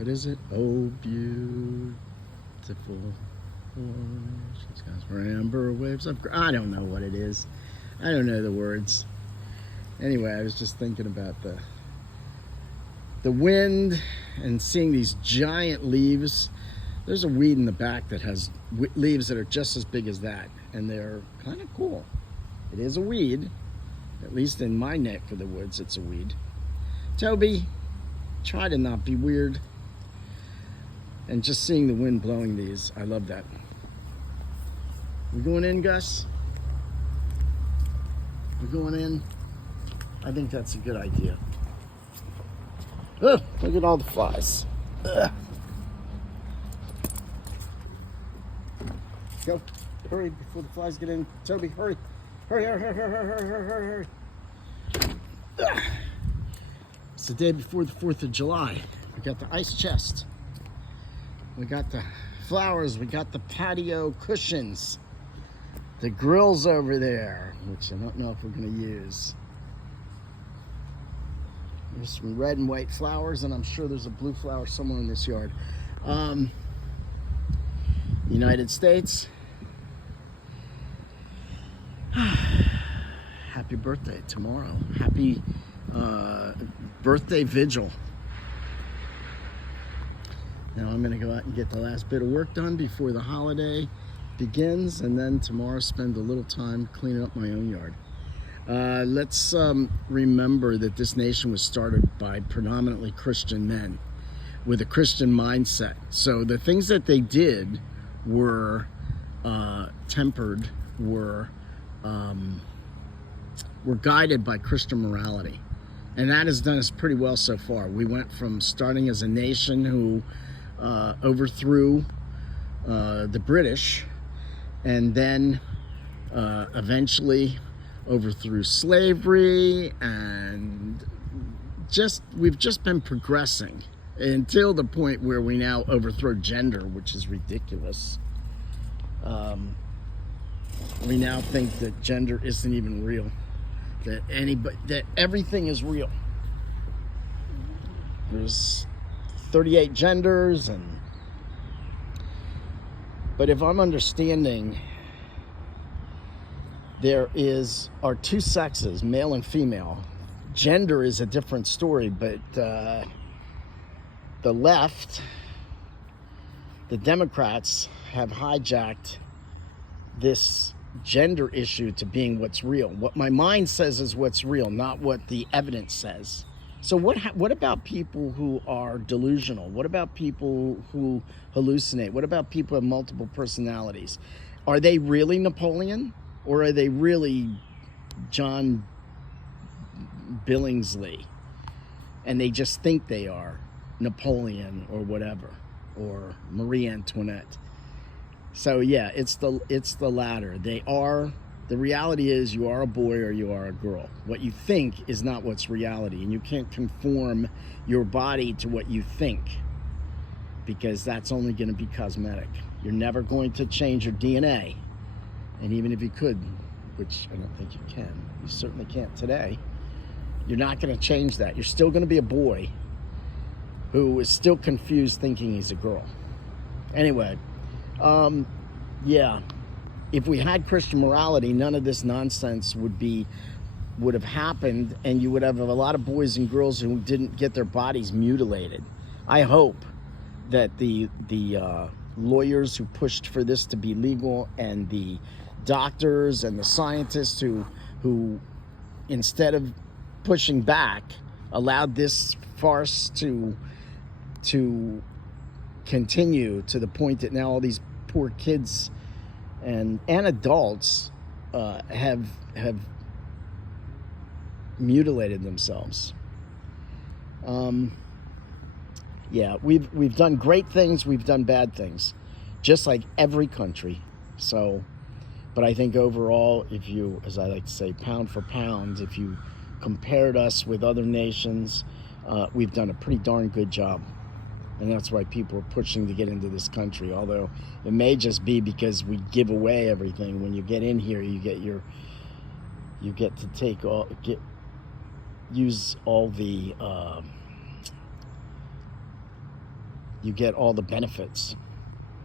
What is it? Oh, beautiful ocean skies, amber waves of. I don't know what it is. I don't know the words. Anyway, I was just thinking about the wind and seeing these giant leaves. There's a weed in the back that has leaves that are just as big as that, and they're kind of cool. It is a weed, at least in my neck of the woods, it's a weed. Toby, try to not be weird. And just seeing the wind blowing these, I love that. We going in, Gus? We're going in? I think that's a good idea. Ugh, look at all the flies. Ugh. Go. Hurry before the flies get in. Toby, hurry. Hurry, hurry, hurry, hurry, hurry, hurry, hurry, hurry. Ugh. It's the day before the 4th of July. We got the ice chest. We got the flowers. We got the patio cushions. The grills over there, which I don't know if we're going to use. There's some red and white flowers, and I'm sure there's a blue flower somewhere in this yard. United States. Happy birthday tomorrow. Happy birthday vigil. Now I'm going to go out and get the last bit of work done before the holiday begins, and then tomorrow spend a little time cleaning up my own yard. Let's remember that this nation was started by predominantly Christian men with a Christian mindset. So the things that they did were tempered, were guided by Christian morality. And that has done us pretty well so far. We went from starting as a nation who overthrew the British, and then eventually overthrew slavery, and we've just been progressing until the point where we now overthrow gender, which is ridiculous. We now think that gender isn't even real, that everything is real. There's 38 genders, but if I'm understanding, there are two sexes, male and female. Gender is a different story, but the left, the Democrats, have hijacked this gender issue to being what's real. What my mind says is what's real, not what the evidence says. So what about people who are delusional? What about people who hallucinate? What about people who have multiple personalities? Are they really Napoleon, or are they really John Billingsley? And they just think they are Napoleon or whatever, or Marie Antoinette. So yeah, it's the latter. The reality is you are a boy or you are a girl. What you think is not what's reality, and you can't conform your body to what you think, because that's only going to be cosmetic. You're never going to change your DNA, and even if you could, which I don't think you can, you certainly can't today, you're not going to change that. You're still going to be a boy who is still confused thinking he's a girl. Anyway, yeah, if we had Christian morality, none of this nonsense would have happened, and you would have a lot of boys and girls who didn't get their bodies mutilated. I hope that the lawyers who pushed for this to be legal, and the doctors and the scientists who instead of pushing back, allowed this farce to continue to the point that now all these poor kids and adults have mutilated themselves. Yeah, we've done great things, we've done bad things, just like every country. So, but I think overall, if you, as I like to say, pound for pound, if you compared us with other nations, we've done a pretty darn good job. And that's why people are pushing to get into this country. Although it may just be because we give away everything. When you get in here, you get to use all the you get all the benefits.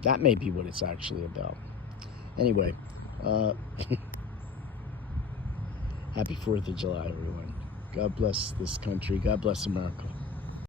That may be what it's actually about. Anyway, happy 4th of July, everyone. God bless this country. God bless America.